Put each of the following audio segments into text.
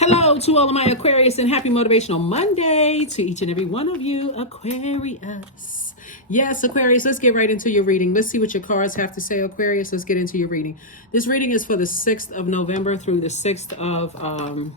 Hello to all of my Aquarius and happy Motivational Monday to each and every one of you, Aquarius. Yes, Aquarius, let's get right into your reading. Let's see what your cards have to say, Aquarius. Let's get into your reading. This reading is for the 6th of November through the 6th of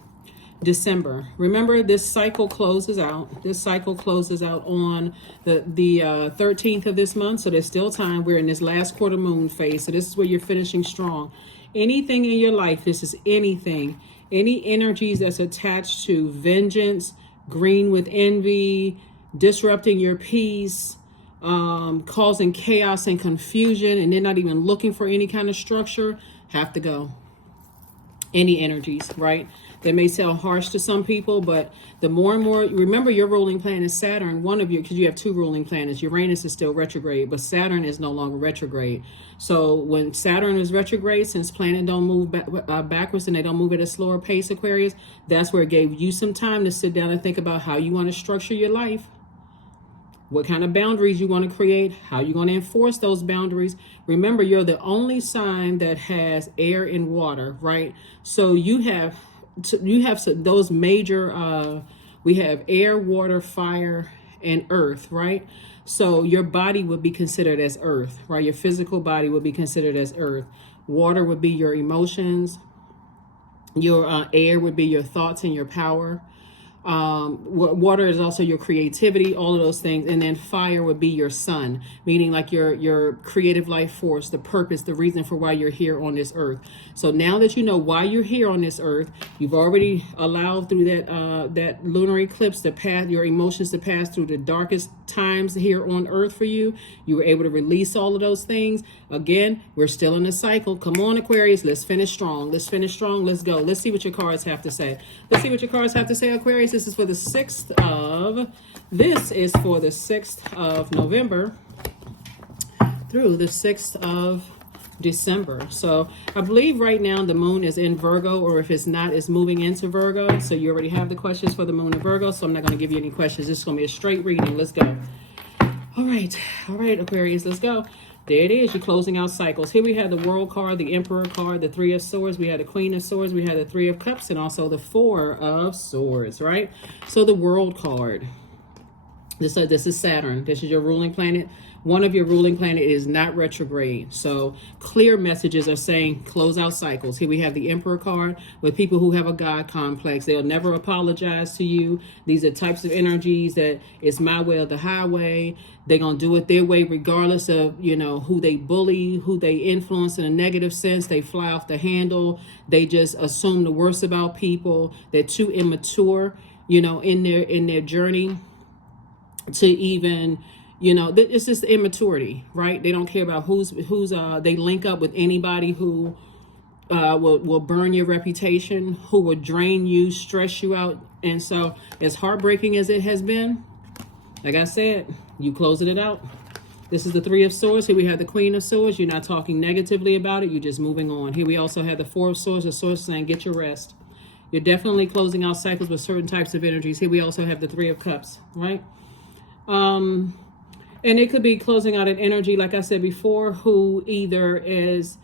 December. Remember, this cycle closes out. This cycle closes out on the 13th of this month, so there's still time. We're in this last quarter moon phase, so this is where you're finishing strong. Anything in your life, this is anything. Any energies that's attached to vengeance, green with envy, disrupting your peace, causing chaos and confusion, and they're not even looking for any kind of structure, have to go. Any energies, right? They may sound harsh to some people, but the more and more, remember your ruling planet is Saturn, one of your, because you have two ruling planets. Uranus is still retrograde, but Saturn is no longer retrograde. So when Saturn is retrograde, since planets don't move backwards and they don't move at a slower pace, Aquarius, that's where it gave you some time to sit down and think about how you want to structure your life. What kind of boundaries you want to create, how you're going to enforce those boundaries. Remember, you're the only sign that has air and water, right? So you have those major, we have air, water, fire, and earth, right? So your body would be considered as earth, right? Your physical body would be considered as earth. Water would be your emotions. Your air would be your thoughts and your power. Water is also your creativity, all of those things. And then fire would be your sun, meaning like your creative life force, the purpose, the reason for why you're here on this earth. So now that you know why you're here on this earth, you've already allowed through that lunar eclipse to pass your emotions to pass through the darkest times here on earth for you. You were able to release all of those things. Again, we're still in a cycle. Come on, Aquarius, let's finish strong. Let's finish strong. Let's go. Let's see what your cards have to say. Let's see what your cards have to say, Aquarius. This is for the 6th of November through the 6th of December. So I believe right now the moon is in Virgo, or if it's not, it's moving into Virgo. So you already have the questions for the moon in Virgo, so I'm not going to give you any questions. This is going to be a straight reading. Let's go. All right, Aquarius, let's go. There it is. You're closing out cycles. Here we have the World card, the Emperor card, the Three of Swords. We had the Queen of Swords. We had the Three of Cups, and also the Four of Swords, right? So the World card. This is Saturn. This is your ruling planet. One of your ruling planet is not retrograde. So clear messages are saying close out cycles. Here we have the Emperor card with people who have a God complex. They'll never apologize to you. These are types of energies that it's my way or the highway. They're going to do it their way regardless of, who they bully, who they influence in a negative sense. They fly off the handle. They just assume the worst about people. They're too immature, in their journey to even... it's just immaturity, right? They don't care about who's they link up with anybody who will burn your reputation, who will drain you, stress you out. And so as heartbreaking as it has been, like I said, you closing it out. This is the Three of Swords. Here we have the Queen of Swords. You're not talking negatively about it. You're just moving on. Here we also have the Four of Swords. The Swords saying, get your rest. You're definitely closing out cycles with certain types of energies. Here we also have the Three of Cups, right? And it could be closing out an energy, like I said before, who either is,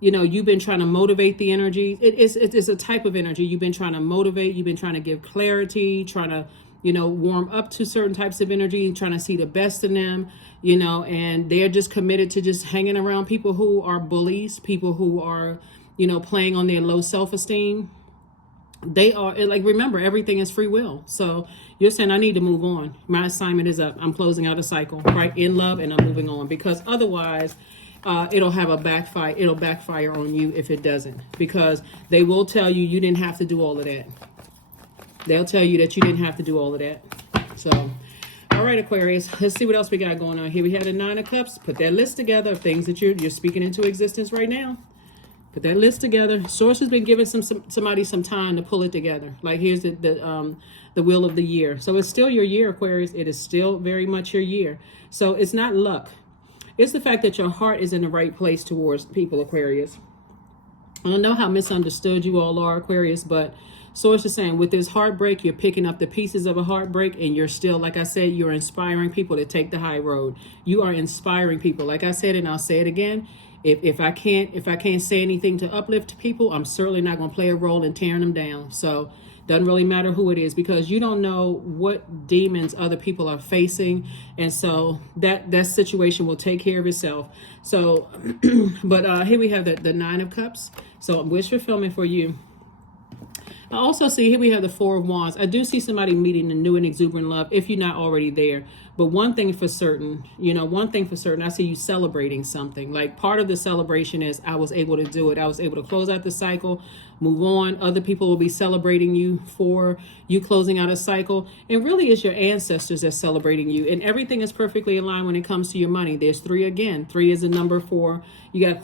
you've been trying to motivate the energy. It's a type of energy. You've been trying to motivate. You've been trying to give clarity, trying to, warm up to certain types of energy, trying to see the best in them, and they're just committed to just hanging around people who are bullies, people who are, playing on their low self-esteem. They are like, remember, everything is free will. So you're saying, I need to move on. My assignment is up. I'm closing out a cycle, right? In love, and I'm moving on, because otherwise it'll have a backfire. It'll backfire on you if it doesn't, because they will tell you didn't have to do all of that. They'll tell you that you didn't have to do all of that. So, all right, Aquarius, let's see what else we got going on here. We have the Nine of Cups. Put that list together of things that you're speaking into existence right now. Put that list together. Source has been giving somebody some time to pull it together. Like here's the wheel of the year. So it's still your year, Aquarius. It is still very much your year. So it's not luck. It's the fact that your heart is in the right place towards people, Aquarius. I don't know how misunderstood you all are, Aquarius, but Source is saying with this heartbreak, you're picking up the pieces of a heartbreak, and you're still, like I said, you're inspiring people to take the high road. You are inspiring people. Like I said, and I'll say it again, If I can't say anything to uplift people, I'm certainly not going to play a role in tearing them down. So doesn't really matter who it is, because you don't know what demons other people are facing, and so that situation will take care of itself. So but here we have the Nine of Cups. So wish fulfillment for you. I also see here we have the Four of Wands. I do see somebody meeting a new and exuberant love if you're not already there. But one thing for certain, I see you celebrating something. Like part of the celebration is I was able to do it. I was able to close out the cycle, move on. Other people will be celebrating you for you closing out a cycle. And really it's your ancestors that's celebrating you. And everything is perfectly aligned when it comes to your money. There's three again. Three is a number four. You got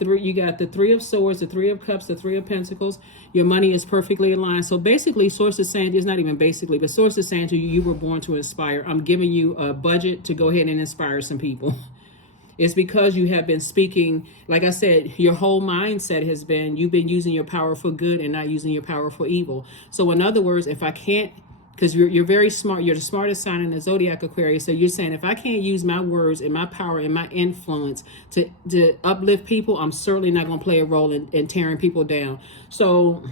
the Three of Swords, the Three of Cups, the Three of Pentacles. Your money is perfectly aligned. So basically, Source is saying, it's not even basically, but Source is saying to you, you were born to inspire. I'm giving you a budget to go ahead and inspire some people. It's because you have been speaking, like I said, your whole mindset has been, you've been using your power for good and not using your power for evil. So in other words, if I can't, because you're very smart, you're the smartest sign in the Zodiac, Aquarius. So you're saying, if I can't use my words and my power and my influence to uplift people, I'm certainly not going to play a role in tearing people down. So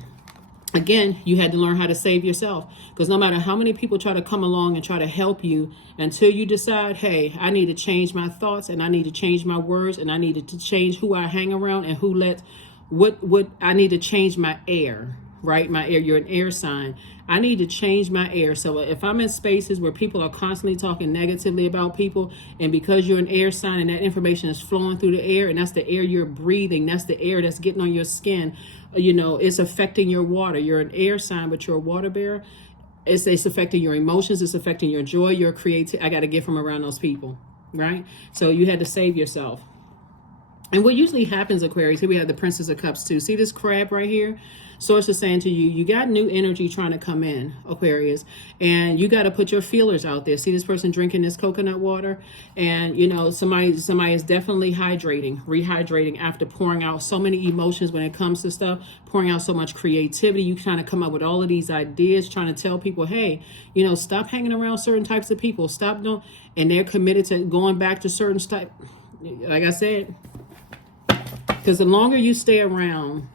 again, you had to learn how to save yourself, because no matter how many people try to come along and try to help you, until you decide, hey, I need to change my thoughts and I need to change my words and I need to change who I hang around and who what I need to change my air, right? My air, you're an air sign. I need to change my air. So if I'm in spaces where people are constantly talking negatively about people, and because you're an air sign and that information is flowing through the air, and that's the air you're breathing, that's the air that's getting on your skin, it's affecting your water. You're an air sign, but you're a water bearer. It's affecting your emotions. It's affecting your joy, your creativity. I got to get from around those people, right? So you had to save yourself. And what usually happens, Aquarius, here we have the Princess of Cups too. See this crab right here? Source is saying to you, you got new energy trying to come in, Aquarius, and you got to put your feelers out there. See this person drinking this coconut water, and somebody is definitely rehydrating after pouring out so many emotions when it comes to stuff, pouring out so much creativity. You trying to come up with all of these ideas, trying to tell people, hey, stop hanging around certain types of people, stop doing, and they're committed to going back to certain stuff. Like I said, because the longer you stay around,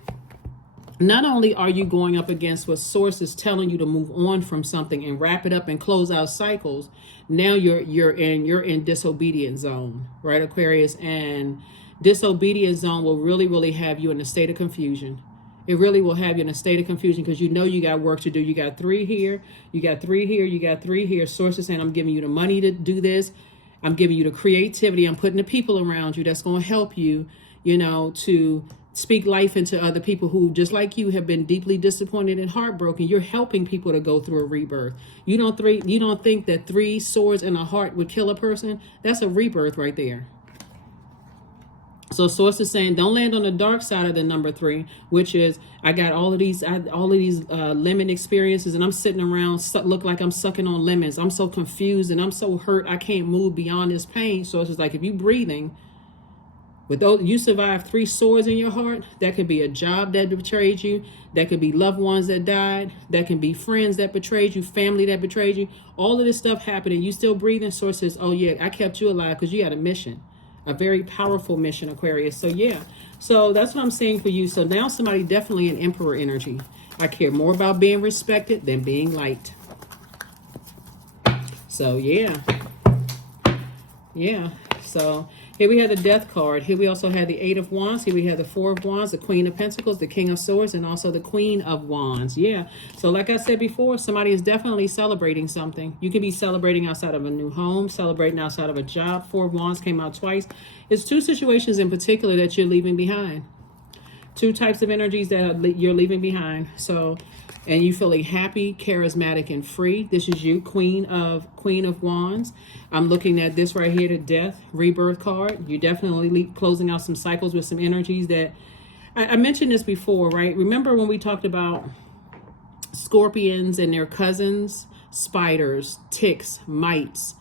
not only are you going up against what Source is telling you to move on from something and wrap it up and close out cycles, now you're in disobedience zone, right, Aquarius? And disobedience zone will really, really have you in a state of confusion. It really will have you in a state of confusion, because you got work to do. You got three here, you got three here, you got three here. Source is saying, I'm giving you the money to do this. I'm giving you the creativity. I'm putting the people around you that's going to help you, to speak life into other people who, just like you, have been deeply disappointed and heartbroken. You're helping people to go through a rebirth. You don't think that 3 swords and a heart would kill a person? That's a rebirth right there. So Source is saying, don't land on the dark side of the number 3, which is, I got all of these lemon experiences, and I'm sitting around, look like I'm sucking on lemons. I'm so confused and I'm so hurt. I can't move beyond this pain. So it's just like, if you breathing, with those, you survive 3 swords in your heart. That could be a job that betrayed you. That could be loved ones that died. That can be friends that betrayed you, family that betrayed you. All of this stuff happened, and you still breathing. Source says, oh yeah, I kept you alive because you had a mission. A very powerful mission, Aquarius. So yeah, so that's what I'm saying for you. So now somebody definitely in Emperor energy. I care more about being respected than being liked. So yeah. So here we have the Death card. Here we also have the 8 of Wands. Here we have the 4 of Wands, the Queen of Pentacles, the King of Swords, and also the Queen of Wands. Yeah. So like I said before, somebody is definitely celebrating something. You can be celebrating outside of a new home, celebrating outside of a job. 4 of Wands came out twice. It's 2 situations in particular that you're leaving behind. 2 types of energies that you're leaving behind. So, and you feeling happy, charismatic, and free. This is you, Queen of Wands. I'm looking at this right here, the Death Rebirth card. You're definitely closing out some cycles with some energies that I mentioned this before, right? Remember when we talked about scorpions and their cousins, spiders, ticks, mites,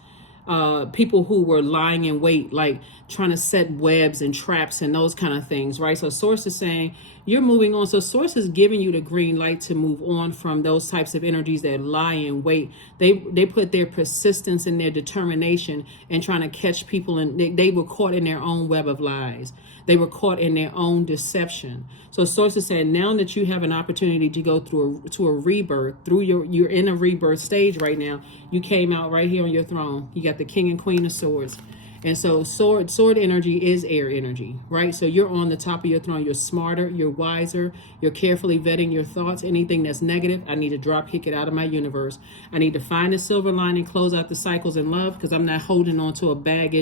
people who were lying in wait, like trying to set webs and traps and those kind of things, right? So Source is saying you're moving on. So source is giving you the green light to move on from those types of energies that lie in wait. They put their persistence and their determination in trying to catch people, and they were caught in their own web of lies. They were caught in their own deception. So source is saying, now that you have an opportunity to go through a rebirth, you're in a rebirth stage right now. You came out right here on your throne. You got the King and Queen of Swords. And so sword energy is air energy, right? So you're on the top of your throne. You're smarter, you're wiser, you're carefully vetting your thoughts. Anything that's negative, I need to drop kick it out of my universe. I need to find the silver lining, close out the cycles in love, because I'm not holding on to a bag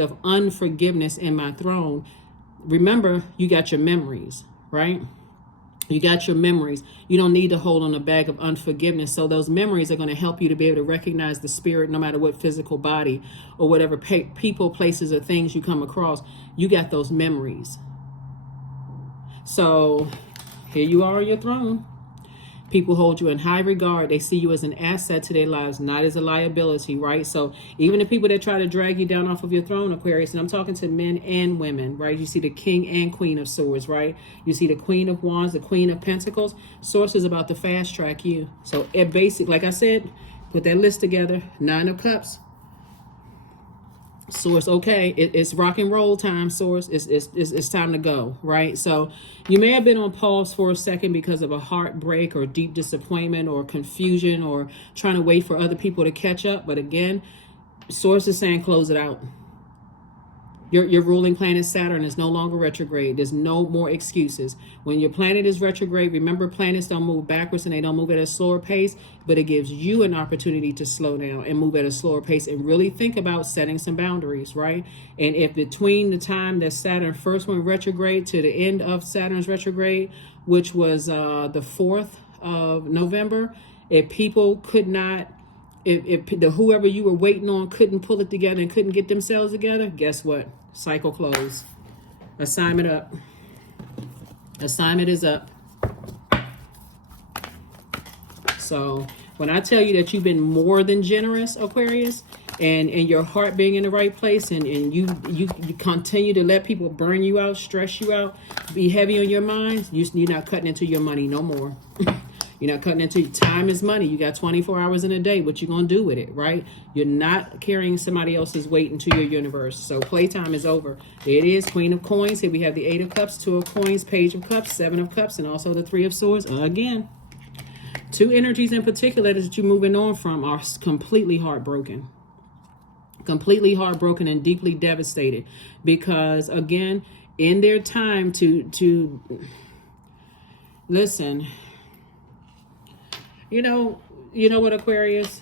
of unforgiveness in my throne. Remember, you got your memories, right? You got your memories. You don't need to hold on a bag of unforgiveness. So those memories are going to help you to be able to recognize the spirit, no matter what physical body or whatever people, places, or things you come across. You got those memories. So here you are on your throne. People hold you in high regard. They see you as an asset to their lives, not as a liability, right? So even the people that try to drag you down off of your throne, Aquarius, and I'm talking to men and women, right? You see the King and Queen of Swords, right? You see the Queen of Wands, the Queen of Pentacles. Source is about to fast track you. So it basically, like I said, put that list together. 9 of Cups. Source, okay, it's rock and roll time, Source. It's time to go, right? So you may have been on pause for a second because of a heartbreak or deep disappointment or confusion or trying to wait for other people to catch up. But again, Source is saying close it out. Your ruling planet Saturn is no longer retrograde. There's no more excuses. When your planet is retrograde, remember, planets don't move backwards and they don't move at a slower pace, but it gives you an opportunity to slow down and move at a slower pace and really think about setting some boundaries, right? And if between the time that Saturn first went retrograde to the end of Saturn's retrograde, which was the 4th of November, if people could not, if whoever you were waiting on couldn't pull it together and couldn't get themselves together, guess what? Cycle closed. Assignment up. Assignment is up. So when I tell you that you've been more than generous, Aquarius, and your heart being in the right place, and you continue to let people burn you out, stress you out, be heavy on your mind, you're not cutting into your money no more. You're not cutting into time is money. You got 24 hours in a day. What you going to do with it, right? You're not carrying somebody else's weight into your universe. So playtime is over. There it is, Queen of Coins. Here we have the 8 of Cups, 2 of Coins, Page of Cups, 7 of Cups, and also the 3 of Swords. Again, 2 energies in particular that you're moving on from are completely heartbroken. Completely heartbroken and deeply devastated. Because, again, in their time to listen... You know what, Aquarius?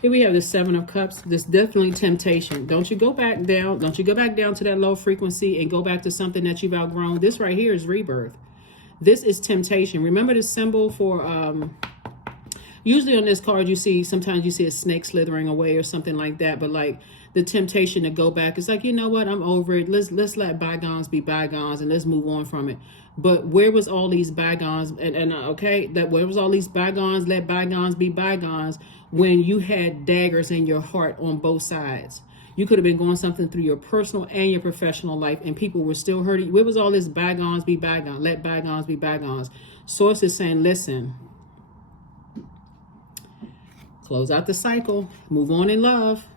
Here we have the 7 of Cups. There's definitely temptation. Don't you go back down. Don't you go back down to that low frequency and go back to something that you've outgrown. This right here is rebirth. This is temptation. Remember the symbol for, usually on this card sometimes you see a snake slithering away or something like that. But like the temptation to go back. It's like, you know what? I'm over it. Let's let bygones be bygones and let's move on from it. But where was all these bygones? Where was all these bygones? Let bygones be bygones when you had daggers in your heart on both sides. You could have been going something through your personal and your professional life, and people were still hurting. Where was all this bygones be bygones? Let bygones be bygones. Source is saying, listen, close out the cycle, move on in love.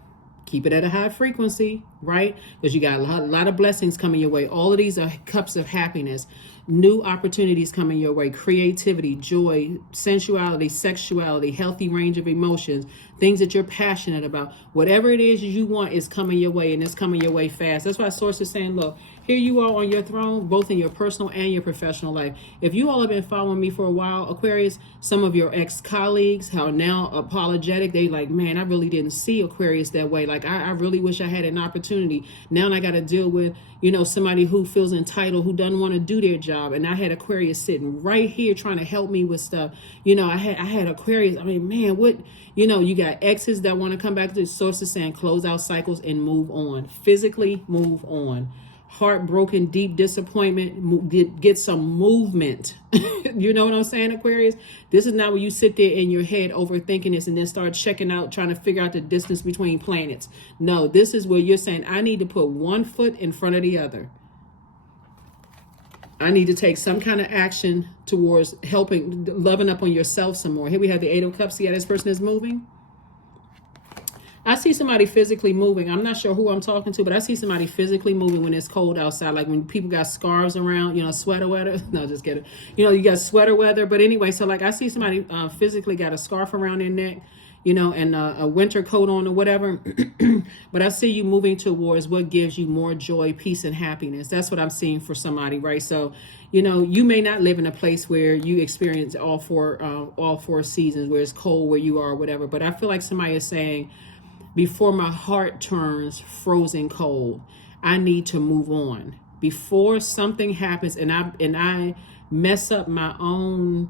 Keep it at a high frequency, right? Because you got a lot of blessings coming your way. All of these are cups of happiness. New opportunities coming your way. Creativity, joy, sensuality, sexuality, healthy range of emotions, things that you're passionate about. Whatever it is you want is coming your way, and it's coming your way fast. That's why Source is saying, look, here you are on your throne, both in your personal and your professional life. If you all have been following me for a while, Aquarius, some of your ex-colleagues are now apologetic. They like, man, I really didn't see Aquarius that way. Like, I really wish I had an opportunity. Now I got to deal with, somebody who feels entitled, who doesn't want to do their job. And I had Aquarius sitting right here trying to help me with stuff. I had Aquarius. I mean, man, what, you got exes that want to come back to the Source is saying, close out cycles and move on. Physically move on. Heartbroken, deep disappointment, get some movement. You know what I'm saying, Aquarius? This is not where you sit there in your head overthinking this and then start checking out, trying to figure out the distance between planets. No, this is where you're saying, I need to put one foot in front of the other. I need to take some kind of action towards helping, loving up on yourself some more. Here we have the Eight of Cups. See how this person is moving? I see somebody physically moving. I'm not sure who I'm talking to, but I see somebody physically moving when it's cold outside. Like when people got scarves around, sweater weather. No, just kidding. You got sweater weather. But anyway, so like I see somebody physically got a scarf around their neck, and a winter coat on or whatever. But I see you moving towards what gives you more joy, peace, and happiness. That's what I'm seeing for somebody, right? So, you may not live in a place where you experience all four seasons, where it's cold where you are or whatever. But I feel like somebody is saying, before my heart turns frozen cold, I need to move on. Before something happens and I mess up my own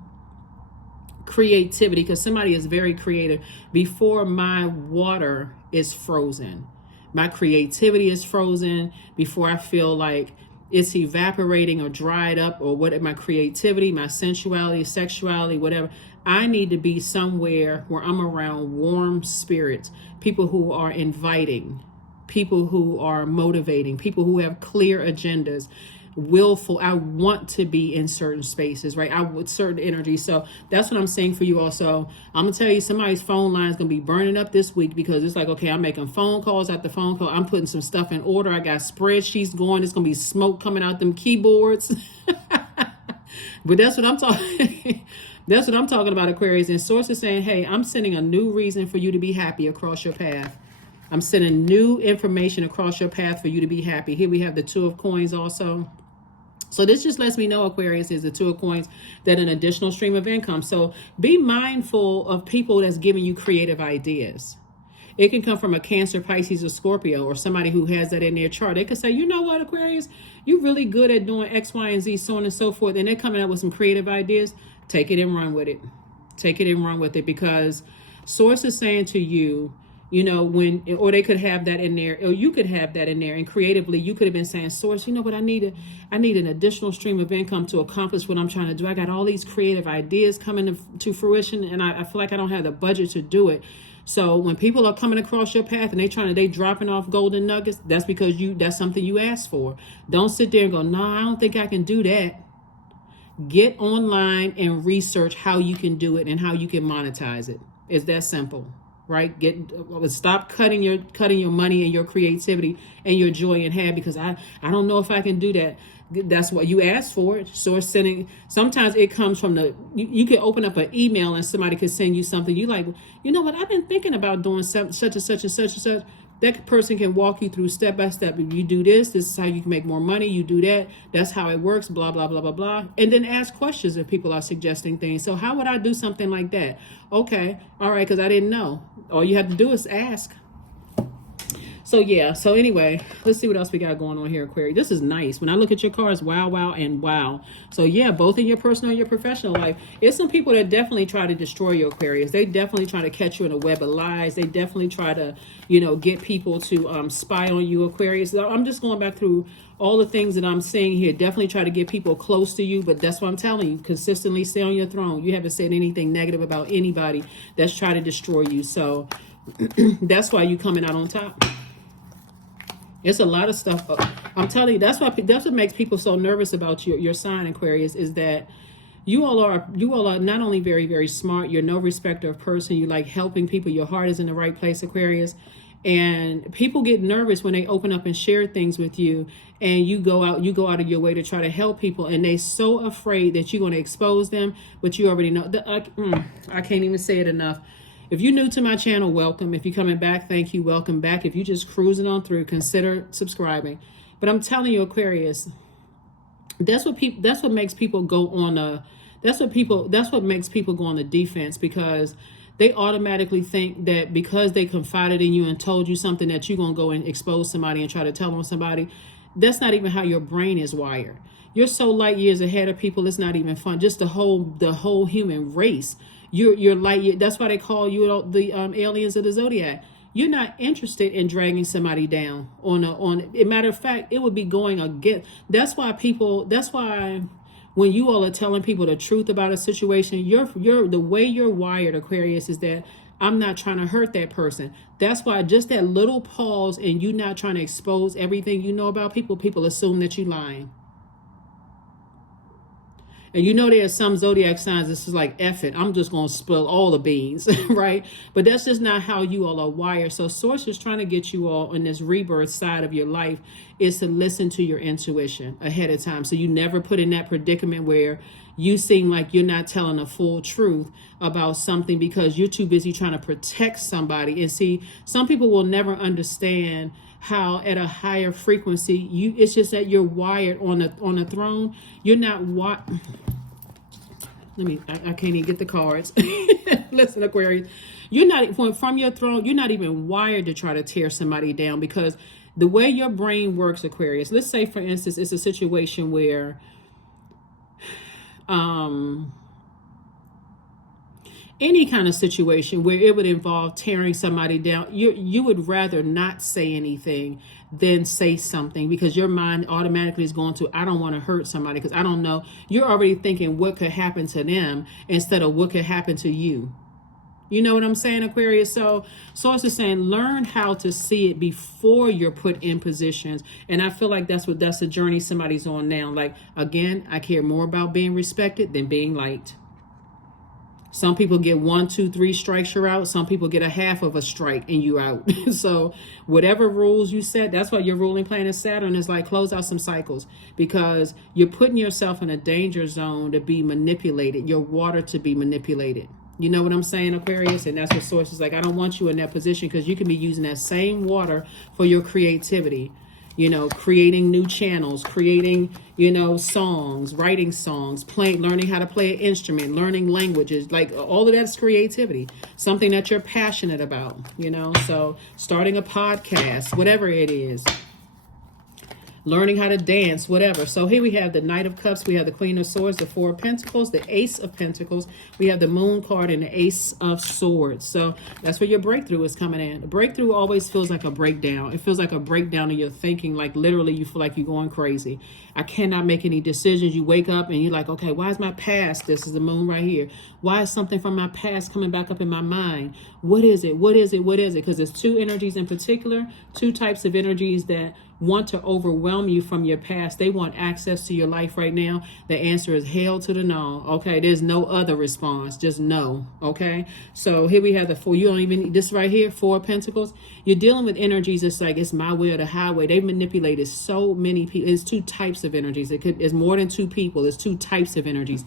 creativity, because somebody is very creative, before my water is frozen, my creativity is frozen, before I feel like it's evaporating or dried up, or what, my creativity, my sensuality, sexuality, whatever, I need to be somewhere where I'm around warm spirits, people who are inviting, people who are motivating, people who have clear agendas, willful. I want to be in certain spaces, right? I with certain energy. So that's what I'm saying for you also. I'm gonna tell you, somebody's phone line is gonna be burning up this week, because it's like, okay, I'm making phone calls after phone call. I'm putting some stuff in order. I got spreadsheets going. It's gonna be smoke coming out them keyboards. But that's what I'm talking. That's what I'm talking about, Aquarius. And Source is saying, hey, I'm sending a new reason for you to be happy across your path. I'm sending new information across your path for you to be happy. Here we have the Two of Coins also. So this just lets me know, Aquarius, is the Two of Coins, that an additional stream of income. So be mindful of people that's giving you creative ideas. It can come from a Cancer, Pisces, or Scorpio, or somebody who has that in their chart. They could say, you know what, Aquarius, you're really good at doing X, Y, and Z, so on and so forth. And they're coming up with some creative ideas. Take it and run with it. Take it and run with it, because Source is saying to you, or they could have that in there, or you could have that in there, and creatively you could have been saying, Source, but I need an additional stream of income to accomplish what I'm trying to do. I got all these creative ideas coming to fruition, and I feel like I don't have the budget to do it. So when people are coming across your path and they dropping off golden nuggets, that's because that's something you asked for. Don't sit there and go, no, I don't think I can do that. Get online and research how you can do it and how you can monetize it. It's that simple, right? Stop cutting your money and your creativity and your joy in half, because I don't know if I can do that. That's what you asked for it. So it's sending. Sometimes it comes from you can open up an email and somebody could send you something. You like, what? I've been thinking about doing such and such and such and such. That person can walk you through step by step. If you do this is how you can make more money. You do that. That's how it works. Blah, blah, blah, blah, blah. And then ask questions if people are suggesting things. So how would I do something like that? Okay. All right. Because I didn't know. All you have to do is ask. So yeah, so anyway, let's see what else we got going on here, Aquarius. This is nice. When I look at your cards, wow, wow, and wow. So yeah, both in your personal and your professional life. It's some people that definitely try to destroy your Aquarius. They definitely try to catch you in a web of lies. They definitely try to, get people to spy on you, Aquarius. So I'm just going back through all the things that I'm seeing here. Definitely try to get people close to you, but that's what I'm telling you. Consistently stay on your throne. You haven't said anything negative about anybody that's trying to destroy you. So that's why you're coming out on top. It's a lot of stuff. I'm telling you, that's what makes people so nervous about your sign, Aquarius, is that you all are not only very, very smart, you're no respecter of person, you like helping people, your heart is in the right place, Aquarius. And people get nervous when they open up and share things with you, and you go out of your way to try to help people, and they're so afraid that you're going to expose them, but you already know. I can't even say it enough. If you're new to my channel, welcome. If you're coming back, thank you. Welcome back. If you're just cruising on through, consider subscribing. But I'm telling you, Aquarius, that's what makes people go on the defense, because they automatically think that because they confided in you and told you something that you're going to go and expose somebody and try to tell on somebody. That's not even how your brain is wired. You're so light years ahead of people, it's not even fun. Just the whole human race. You're light. That's why they call you the aliens of the Zodiac. You're not interested in dragging somebody down on a matter of fact, it would be going against. That's why when you all are telling people the truth about a situation, you're the way you're wired, Aquarius, is that I'm not trying to hurt that person. That's why just that little pause and you not trying to expose everything you know about people assume that you're lying. And you know there are some zodiac signs that's just like, F it, I'm just going to spill all the beans, right? But that's just not how you all are wired. So Source is trying to get you all in this rebirth side of your life is to listen to your intuition ahead of time. So you never put in that predicament where you seem like you're not telling the full truth about something because you're too busy trying to protect somebody. And see, some people will never understand how at a higher frequency it's just that you're wired on a throne. You're not I can't even get the cards. Listen, Aquarius, you're not from your throne, you're not even wired to try to tear somebody down, because the way your brain works, Aquarius, let's say for instance it's a situation where any kind of situation where it would involve tearing somebody down, you would rather not say anything than say something, because your mind automatically is going to, I don't want to hurt somebody because I don't know. You're already thinking what could happen to them instead of what could happen to you. You know what I'm saying, Aquarius? So Source is saying learn how to see it before you're put in positions. And I feel like that's the journey somebody's on now. Like, again, I care more about being respected than being liked. Some people get 1, 2, 3 strikes, you're out. Some people get a half of a strike and you out. So whatever rules you set, that's why your ruling planet Saturn is like, close out some cycles, because you're putting yourself in a danger zone to be manipulated, your water to be manipulated. You know what I'm saying, Aquarius? And that's what Source is like, I don't want you in that position, because you can be using that same water for your creativity. You know, creating new channels, creating, songs, writing songs, learning how to play an instrument, learning languages, like all of that's creativity, something that you're passionate about, so starting a podcast, whatever it is, learning how to dance, whatever. So here we have the Knight of Cups, we have the Queen of Swords, the Four of Pentacles, the Ace of Pentacles, we have the Moon card, and the Ace of Swords. So that's where your breakthrough is coming in. The breakthrough always feels like a breakdown. It feels like a breakdown of your thinking, like literally you feel like you're going crazy. I cannot make any decisions. You wake up and you're like, okay, why is my past? This is the Moon right here. Why is something from my past coming back up in my mind? What is it? What is it? What is it? Because there's two energies in particular, two types of energies that want to overwhelm you from your past. They want access to your life right now. The answer is hell to the no. Okay, there's no other response, just no. Okay, so here we have the four. You don't even, this right here, Four of Pentacles. You're dealing with energies. It's like it's my way or the highway. They've manipulated so many people. It's two types of energies. It's more than two people. It's two types of energies.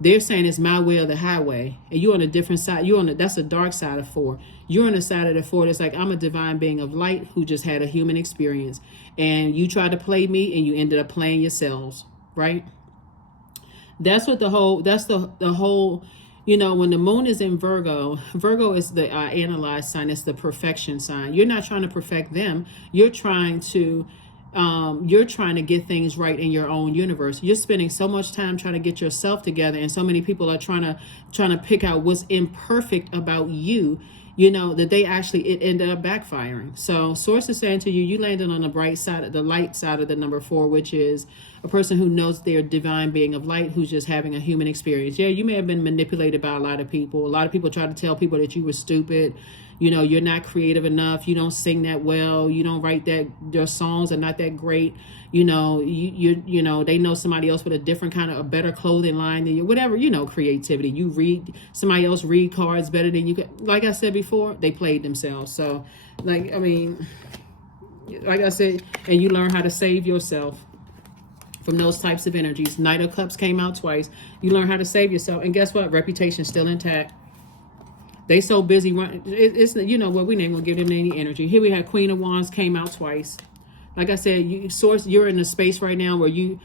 They're saying it's my way or the highway, and you're on a different side. That's a dark side of Four. You're on the side of the Four that's like, I'm a divine being of light who just had a human experience, and you tried to play me and you ended up playing yourselves, right? That's what the whole when the Moon is in Virgo is the analyzed sign. It's the perfection sign. You're not trying to perfect them. You're trying to get things right in your own universe. You're spending so much time trying to get yourself together, and so many people are trying to pick out what's imperfect about you, that it ended up backfiring. So Source is saying to you, you landed on the bright side, the light side of the number 4, which is a person who knows they're a divine being of light who's just having a human experience. Yeah, you may have been manipulated by a lot of people. A lot of people try to tell people that you were stupid. You're not creative enough. You don't sing that well. You don't write that. Your songs are not that great. They know somebody else with a different kind of a better clothing line than you. Whatever, creativity. Somebody else read cards better than you could. Like I said before, they played themselves. So, like I said, and you learn how to save yourself from those types of energies. Knight of Cups came out twice. You learn how to save yourself, and guess what? Reputation still intact. They so busy running. It's we ain't gonna give them any energy. Here we have Queen of Wands came out twice. Like I said, you're in a space right now where you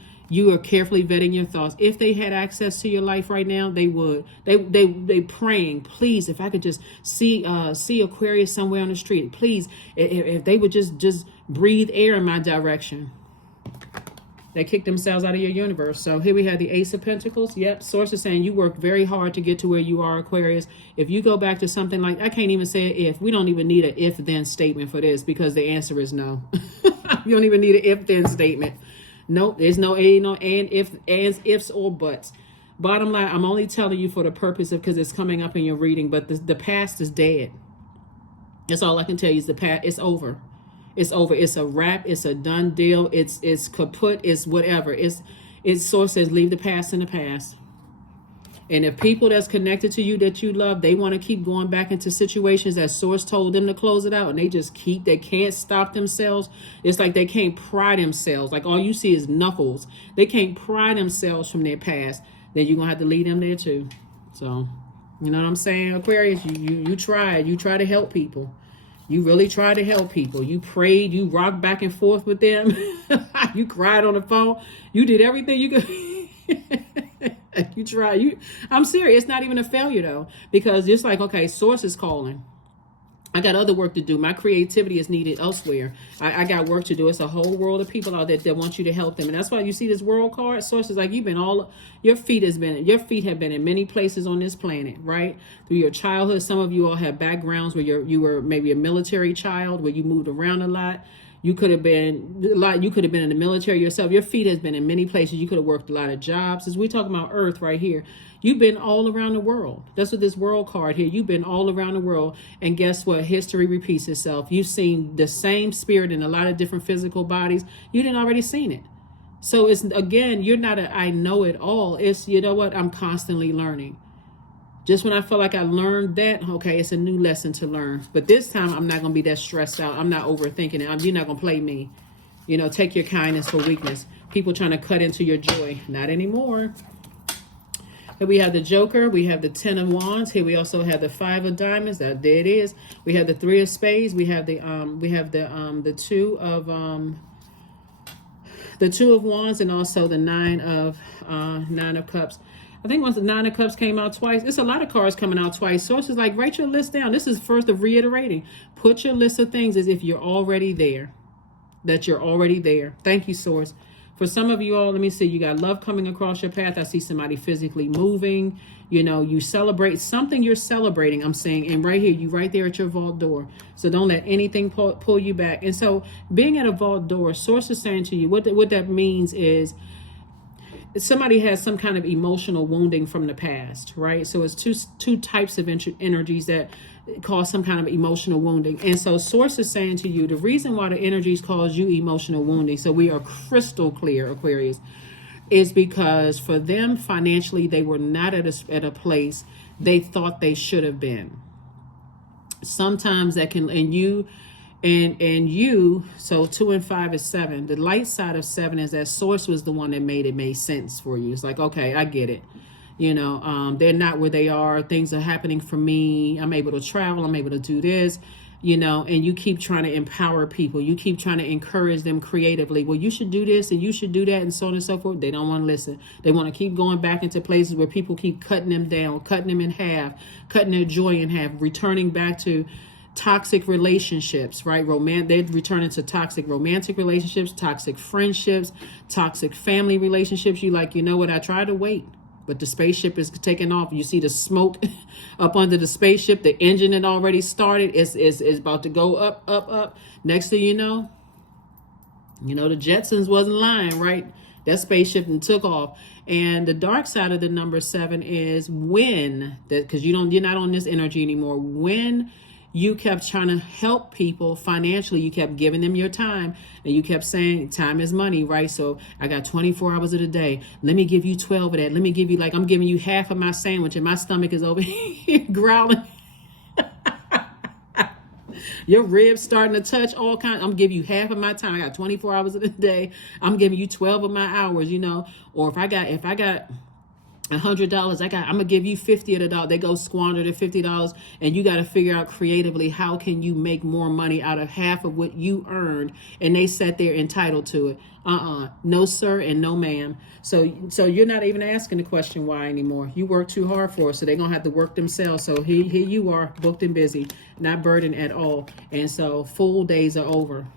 are carefully vetting your thoughts. If they had access to your life right now, they would. They praying, please, if I could just see Aquarius somewhere on the street. Please, if they would just breathe air in my direction. They kicked themselves out of your universe. So here we have the Ace of Pentacles. Yep, Source is saying you work very hard to get to where you are, Aquarius. If you go back to something like, I can't even say if. We don't even need an if-then statement for this, because the answer is no. You don't even need an if-then statement. Nope, there's no ifs or buts. Bottom line, I'm only telling you for the purpose of, because it's coming up in your reading, but the past is dead. That's all I can tell you is the past. It's over. It's over. It's a wrap. It's a done deal. It's kaput. It's whatever. Its source says leave the past in the past. And if people that's connected to you that you love, they want to keep going back into situations that source told them to close it out, and they can't stop themselves. It's like they can't pry themselves. Like all you see is knuckles. They can't pry themselves from their past. Then you're going to have to lead them there too. So, you know what I'm saying, Aquarius? You tried. You try to help people. You really try to help people. You prayed. You rocked back and forth with them. You cried on the phone. You did everything you could. You try. I'm serious. It's not even a failure though, because it's like, okay, source is calling. I got other work to do. My creativity is needed elsewhere. I got work to do. It's a whole world of people out there that want you to help them. And that's why you see this world card. Source is like, your feet have been in many places on this planet, right? Through your childhood. Some of you all have backgrounds where you were maybe a military child, where you moved around a lot. You could have been in the military yourself. Your feet has been in many places. You could have worked a lot of jobs. As we talk about Earth right here, you've been all around the world. That's what this world card here. You've been all around the world. And guess what? History repeats itself. You've seen the same spirit in a lot of different physical bodies. You didn't already seen it. So it's, again, you're not I know it all. It's, you know what? I'm constantly learning. Just when I feel like I learned that, okay, it's a new lesson to learn. But this time, I'm not going to be that stressed out. I'm not overthinking it. You're not going to play me. You know, take your kindness for weakness. People trying to cut into your joy. Not anymore. Here we have the Joker. We have the 10 of Wands. Here we also have the 5 of Diamonds. There it is. We have the 3 of Spades. We have the 2 of Wands, and also the 9 of Cups. I think once the 9 of Cups came out twice, it's a lot of cards coming out twice. Sources like, write your list down. This is first of reiterating. Put your list of things as if you're already there. That you're already there. Thank you, Source. For some of you all, let me see. You got love coming across your path. I see somebody physically moving. You know, you celebrate something you're celebrating, I'm saying. And right here, you right there at your vault door. So don't let anything pull you back. And so being at a vault door, Source is saying to you, what that means is, somebody has some kind of emotional wounding from the past, right? So it's two types of energies that cause some kind of emotional wounding. And so Source is saying to you, the reason why the energies cause you emotional wounding, so we are crystal clear, Aquarius, is because for them financially, they were not at a place they thought they should have been. Sometimes that can, and you, so 2 and 5 is 7. The light side of 7 is that Source was the one that made sense for you. It's like, okay, I get it. You know, they're not where they are. Things are happening for me. I'm able to travel. I'm able to do this, you know, and you keep trying to empower people. You keep trying to encourage them creatively. Well, you should do this and you should do that and so on and so forth. They don't want to listen. They want to keep going back into places where people keep cutting them down, cutting them in half, cutting their joy in half, returning back to toxic relationships, right? They're returning to toxic romantic relationships, toxic friendships, toxic family relationships. You like, you know what? I tried to wait, but the spaceship is taking off. You see the smoke up under the spaceship. The engine had already started. It's about to go up, up, up. Next thing you know, the Jetsons wasn't lying, right? That spaceship and took off. And the dark side of the number 7 is because you're not on this energy anymore. When you kept trying to help people financially, you kept giving them your time, and you kept saying time is money, right? So I got 24 hours of the day. Let me give you 12 of that. Let me give you, I'm giving you half of my sandwich, and my stomach is over here growling. Your ribs starting to touch all kinds. I'm giving you half of my time. I got 24 hours of the day. I'm giving you 12 of my hours, Or if I got $100, I'm gonna give you 50 of the dollar. They go squander the $50, and you got to figure out creatively how can you make more money out of half of what you earned, and they sat there entitled to it. No sir and no ma'am. So you're not even asking the question why anymore. You work too hard for it, so they're gonna have to work themselves. So here you are, booked and busy, not burdened at all. And so full days are over.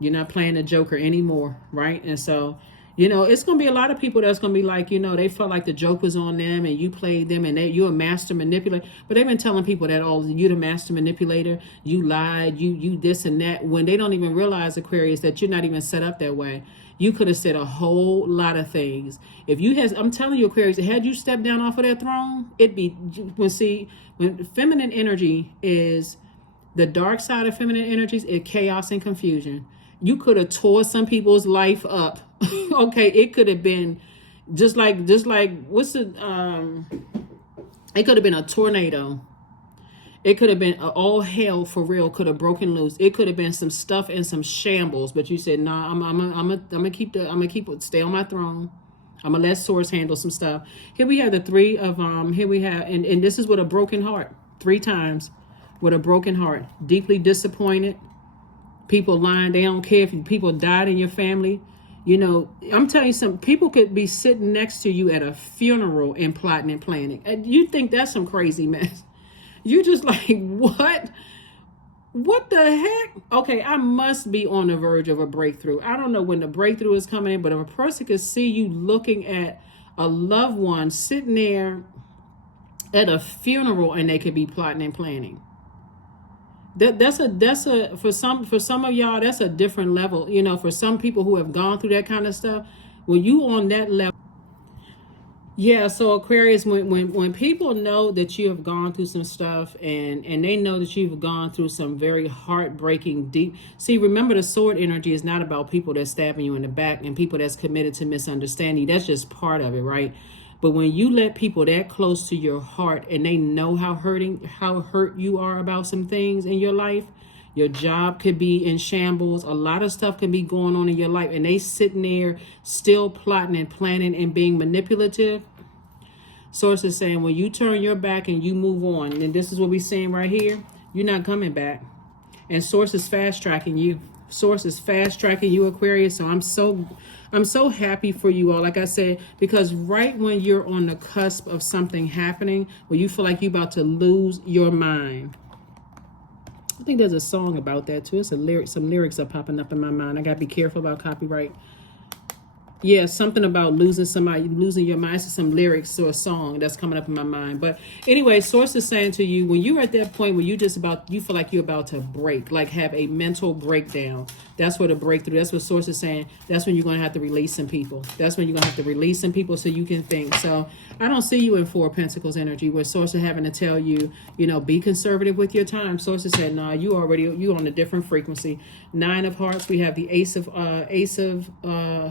You're not playing the Joker anymore, right? And so it's going to be a lot of people that's going to be like, they felt like the joke was on them and you played them and you're a master manipulator. But they've been telling people that, you're the master manipulator, you lied, you this and that, when they don't even realize, Aquarius, that you're not even set up that way. You could have said a whole lot of things. I'm telling you, Aquarius, had you stepped down off of that throne, when feminine energy is the dark side of feminine energies, it's chaos and confusion. You could have tore some people's life up Okay, it could have been just like what's the it could have been a tornado. It could have been all hell for real could have broken loose. It could have been some stuff and some shambles, but you said, "Nah, I'm gonna stay on my throne. I'm gonna let source handle some stuff." Here we have the three of here we have, and this is with a broken heart, 3 times, with a broken heart, deeply disappointed. People lying, they don't care if people died in your family. You know, I'm telling you something, people could be sitting next to you at a funeral and plotting and planning. And you think that's some crazy mess. You just like, what? What the heck? Okay, I must be on the verge of a breakthrough. I don't know when the breakthrough is coming in, but if a person could see you looking at a loved one sitting there at a funeral and they could be plotting and planning. That's a for some of y'all, that's a different level. You know, for some people who have gone through that kind of stuff, when you on that level. Yeah, so Aquarius, when people know that you have gone through some stuff and they know that you've gone through some very heartbreaking deep. See, remember the sword energy is not about people that's stabbing you in the back and people that's committed to misunderstanding. That's just part of it, right? But when you let people that close to your heart and they know how hurt you are about some things in your life, your job could be in shambles, a lot of stuff can be going on in your life, and they sitting there still plotting and planning and being manipulative. Source is saying when you turn your back and you move on, and this is what we're saying right here, you're not coming back. And Source is fast tracking you. Source is fast tracking you, Aquarius. So I'm so happy for you all, like I said, because right when you're on the cusp of something happening, where you feel like you're about to lose your mind. I think there's a song about that too. It's a lyric, some lyrics are popping up in my mind. I gotta be careful about copyright. Yeah, something about losing somebody, losing your mind. It's some lyrics to a song that's coming up in my mind. But anyway, Source is saying to you, when you're at that point where you feel like you're about to break, like have a mental breakdown. That's where the breakthrough, that's what Source is saying. That's when you're going to have to release some people. That's when you're going to have to release some people so you can think. So I don't see you in 4 of Pentacles energy where Source is having to tell you, you know, be conservative with your time. Source is saying, nah, you on a different frequency. 9 of Hearts, we have the Ace of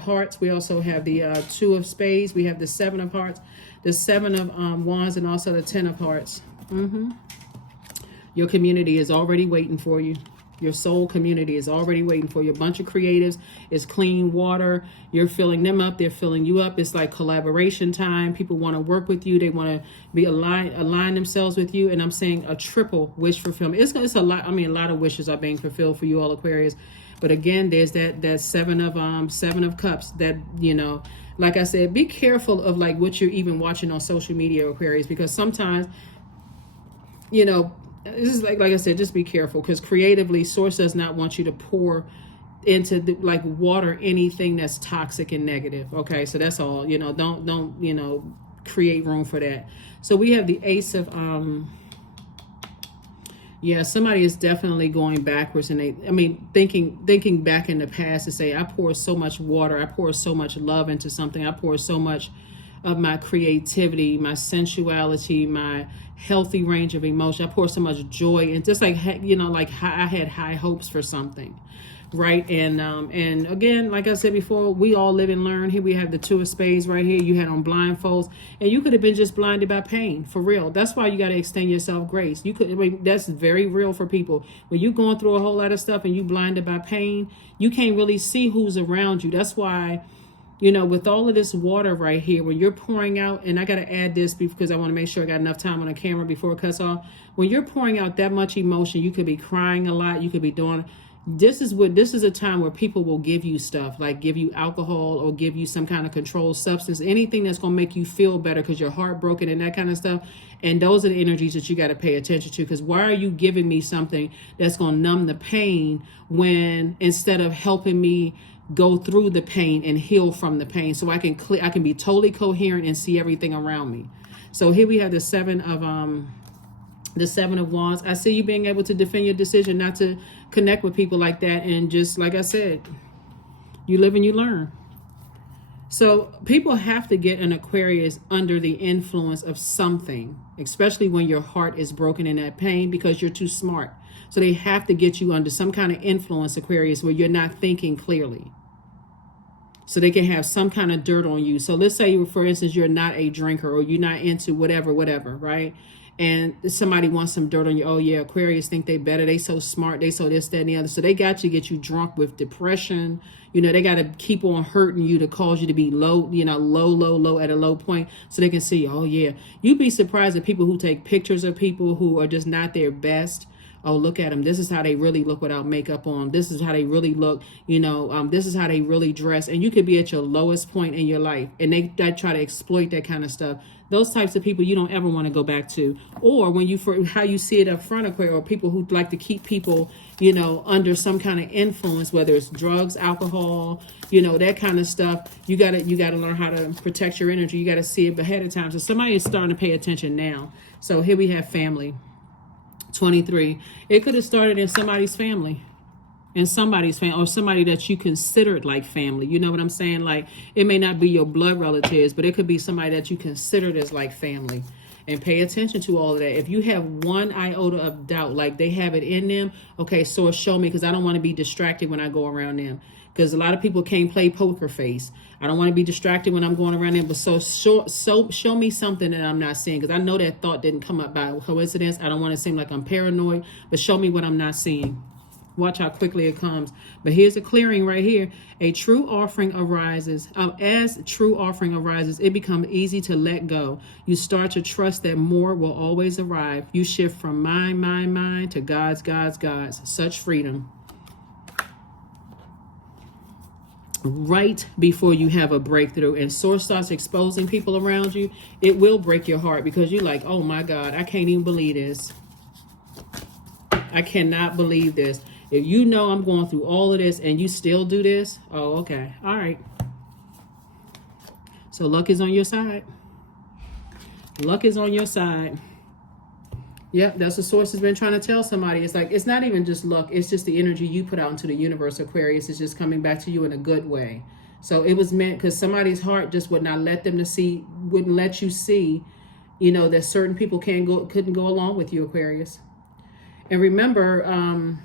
Hearts. We also have the 2 of Spades. We have the 7 of Hearts, the 7 of Wands, and also the 10 of Hearts. Your community is already waiting for you. Your soul community is already waiting for you. A bunch of creatives. It's clean water. You're filling them up. They're filling you up. It's like collaboration time. People want to work with you. They want to be align themselves with you. And I'm saying a triple wish fulfillment. It's a lot. I mean, a lot of wishes are being fulfilled for you all, Aquarius. But again, there's that 7 of Cups. That, you know, like I said, be careful of like what you're even watching on social media, Aquarius, because sometimes, you know, this is like I said, just be careful, because creatively, Source does not want you to pour into like water anything that's toxic and negative. Okay, so that's all. You know, don't you know, create room for that. So we have the Ace of yeah, somebody is definitely going backwards, and thinking back in the past to say, I pour so much water, I pour so much love into something, I pour so much of my creativity, my sensuality, my healthy range of emotion. I pour so much joy, and just like, you know, like I had high hopes for something, right? And again, like I said before, we all live and learn. Here we have the 2 of Spades right here. You had on blindfolds, and you could have been just blinded by pain, for real. That's why you got to extend yourself grace. You could, I mean, that's very real for people. When you're going through a whole lot of stuff and you blinded by pain, you can't really see who's around you. That's why, you know, with all of this water right here, when you're pouring out, and I got to add this because I want to make sure I got enough time on the camera before it cuts off. When you're pouring out that much emotion, you could be crying a lot. You could be doing, this is a time where people will give you stuff, like give you alcohol or give you some kind of controlled substance, anything that's going to make you feel better because you're heartbroken and that kind of stuff. And those are the energies that you got to pay attention to, because why are you giving me something that's going to numb the pain when instead of helping me go through the pain and heal from the pain, so I can be totally coherent and see everything around me. So here we have the 7 of Wands. I see you being able to defend your decision not to connect with people like that, and just like I said, you live and you learn. So people have to get an Aquarius under the influence of something, especially when your heart is broken in that pain, because you're too smart. So they have to get you under some kind of influence, Aquarius, where you're not thinking clearly. so they can have some kind of dirt on you. So let's say, for instance, you're not a drinker or you're not into whatever, right? And somebody wants some dirt on you. Oh yeah, Aquarius think they better. They so smart. They so this, that, and the other. So they got to get you drunk with depression. You know, they got to keep on hurting you to cause you to be low, low at a low point so they can see, oh yeah. You'd be surprised at people who take pictures of people who are just not their best. Oh, look at them. This is how they really look without makeup on. This is how they really look. This is how they really dress. And you could be at your lowest point in your life. And they try to exploit that kind of stuff. Those types of people you don't ever want to go back to. Or when how you see it up front, Aquarius, or people who like to keep people, under some kind of influence, whether it's drugs, alcohol, that kind of stuff. You gotta learn how to protect your energy. You gotta see it ahead of time. So somebody is starting to pay attention now. So here we have family. 23. It could have started in somebody's family. Or somebody that you considered like family. You know what I'm saying? Like, it may not be your blood relatives, but it could be somebody that you considered as like family. And pay attention to all of that. If you have one iota of doubt, like they have it in them, okay, source, show me, because I don't want to be distracted when I go around them. Because a lot of people can't play poker face. I don't want to be distracted when I'm going around them. But show me something that I'm not seeing. Because I know that thought didn't come up by coincidence. I don't want to seem like I'm paranoid. But show me what I'm not seeing. Watch how quickly it comes. But here's a clearing right here. A true offering arises. As true offering arises, it becomes easy to let go. You start to trust that more will always arrive. You shift from mine to God's. Such freedom. Right before you have a breakthrough and source starts exposing people around you, it will break your heart because you're like, oh my God, I can't even believe this. I cannot believe this. If you know I'm going through all of this and you still do this, oh, okay. All right. So luck is on your side. Luck is on your side. Yep, that's what source has been trying to tell somebody. It's like, it's not even just luck. It's just the energy you put out into the universe, Aquarius. Is just coming back to you in a good way. So it was meant because somebody's heart just would not let them to see, wouldn't let you see, that certain people couldn't go along with you, Aquarius. And remember,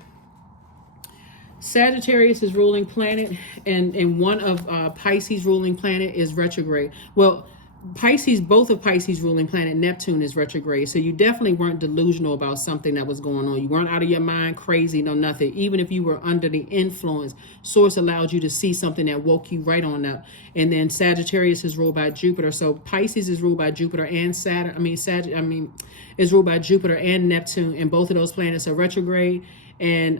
Sagittarius is ruling planet, and one of Pisces ruling planet is retrograde. Well, both of Pisces ruling planet, Neptune, is retrograde. So you definitely weren't delusional about something that was going on. You weren't out of your mind, crazy, no nothing. Even if you were under the influence, source allowed you to see something that woke you right on up. And then Sagittarius is ruled by Jupiter. So Pisces is ruled by Jupiter and is ruled by Jupiter and Neptune, and both of those planets are retrograde. And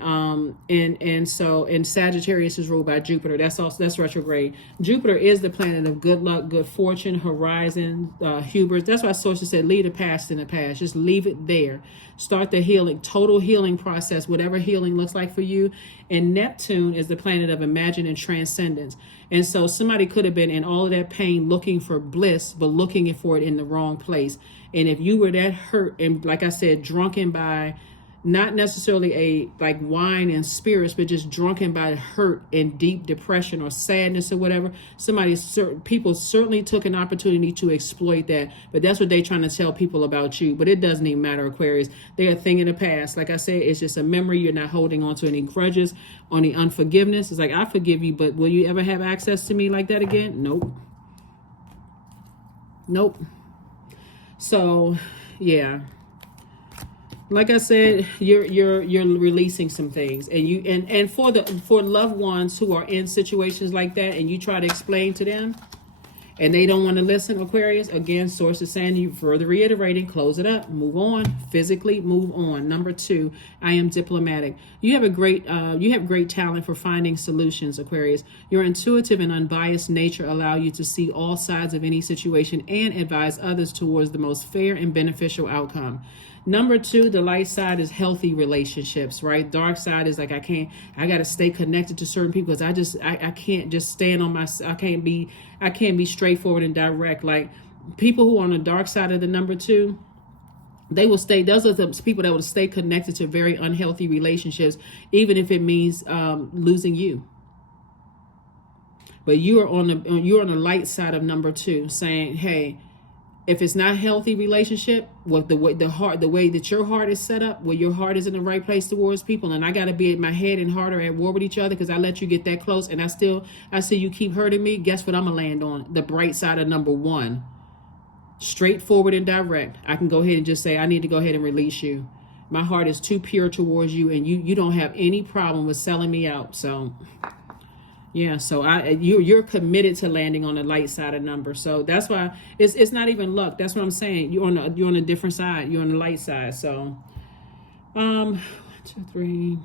Sagittarius is ruled by Jupiter. That's retrograde. Jupiter is the planet of good luck, good fortune, horizon, hubris. That's why sources said leave the past in the past. Just leave it there. Start the healing, total healing process, whatever healing looks like for you. And Neptune is the planet of imagine and transcendence. And so somebody could have been in all of that pain looking for bliss, but looking for it in the wrong place. And if you were that hurt and, like I said, drunken by not necessarily wine and spirits, but just drunken by hurt and deep depression or sadness or whatever, people certainly took an opportunity to exploit that. But that's what they're trying to tell people about you. But it doesn't even matter, Aquarius. They're a thing in the past. Like I said, it's just a memory. You're not holding on to any grudges, on the unforgiveness. It's like, I forgive you, but will you ever have access to me like that again? Nope. So, yeah. Like I said, you're releasing some things, and for loved ones who are in situations like that, and you try to explain to them, and they don't want to listen, Aquarius. Again, source is saying, you further reiterating, close it up, move on, physically move on. Number 2, I am diplomatic. You have great talent for finding solutions, Aquarius. Your intuitive and unbiased nature allow you to see all sides of any situation and advise others towards the most fair and beneficial outcome. Number 2, the light side is healthy relationships, right? Dark side is like, I got to stay connected to certain people because I can't just stand on I can't be straightforward and direct. Like, people who are on the dark side of the number 2, those are the people that will stay connected to very unhealthy relationships, even if it means losing you. But you're on the light side of number 2, saying, hey, If it's not healthy relationship, with the way that your heart is set up, where your heart is in the right place towards people, and I got to be at my head and heart are at war with each other because I let you get that close, and I see you keep hurting me. Guess what? I'm gonna land on the bright side of number one, straightforward and direct. I can go ahead and just say I need to go ahead and release you. My heart is too pure towards you, and you don't have any problem with selling me out. So. Yeah, so you're committed to landing on the light side of numbers. So that's why it's not even luck. That's what I'm saying. You're on a different side. You're on the light side. So 1, 2, 3.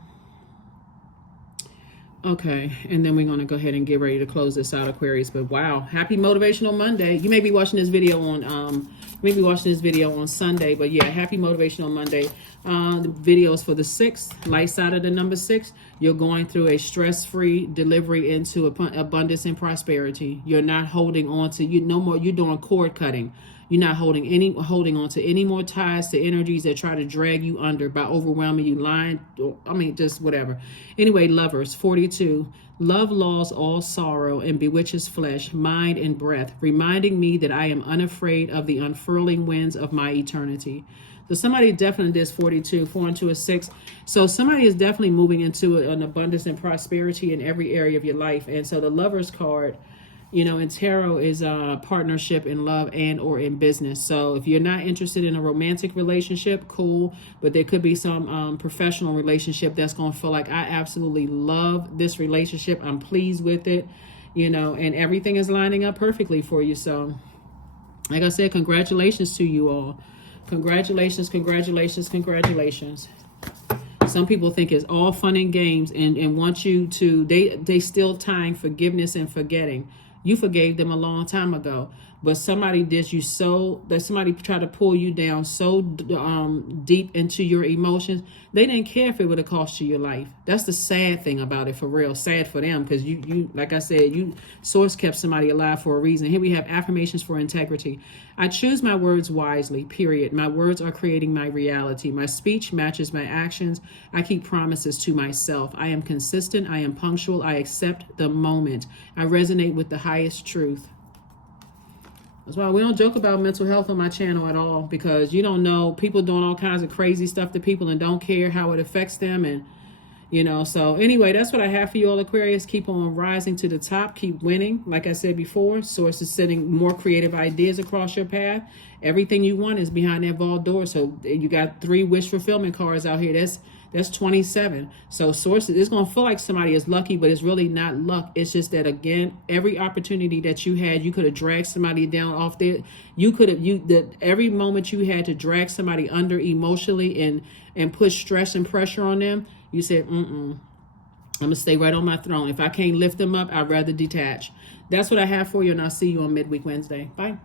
Okay, and then we're gonna go ahead and get ready to close this out, Aquarius. But wow, happy Motivational Monday. You may be watching this video on Sunday, but yeah, happy Motivational Monday. The videos for the 6th, light side of the number 6. You're going through a stress-free delivery into abundance and prosperity. You're not holding on to no more. You're doing cord cutting. You're not holding on to any more ties to energies that try to drag you under by overwhelming you, lying. Just whatever. Anyway, lovers, 42. Love lulls all sorrow and bewitches flesh, mind, and breath, reminding me that I am unafraid of the unfurling winds of my eternity. So somebody definitely did 42, 4 into a 6. So somebody is definitely moving into an abundance and prosperity in every area of your life. And so the Lovers card, in tarot is partnership in love and or in business. So if you're not interested in a romantic relationship, cool. But there could be some professional relationship that's going to feel like I absolutely love this relationship. I'm pleased with it, and everything is lining up perfectly for you. So like I said, congratulations to you all. Congratulations, congratulations, congratulations. Some people think it's all fun and games and want you to, they still tying forgiveness and forgetting. You forgave them a long time ago, but somebody did you so that somebody tried to pull you down so deep into your emotions. They didn't care if it would have cost you your life. That's the sad thing about it, for real. Sad for them, because you like I said, source kept somebody alive for a reason. Here we have affirmations for integrity. I choose my words wisely, period. My words are creating my reality. My speech matches my actions. I keep promises to myself. I am consistent. I am punctual. I accept the moment. I resonate with the highest truth. That's why we don't joke about mental health on my channel at all, because you don't know, people doing all kinds of crazy stuff to people and don't care how it affects them. And so anyway, that's what I have for you all, Aquarius. Keep on rising to the top. Keep winning. Like I said before, source is sending more creative ideas across your path. Everything you want is behind that vault door. So you got 3 wish fulfillment cards out here. That's 27. So source, it's going to feel like somebody is lucky, but it's really not luck. It's just that, again, every opportunity that you had, you could have dragged somebody down off there. Every moment you had to drag somebody under emotionally and put stress and pressure on them, you said, I'm going to stay right on my throne. If I can't lift them up, I'd rather detach. That's what I have for you, and I'll see you on Midweek Wednesday. Bye.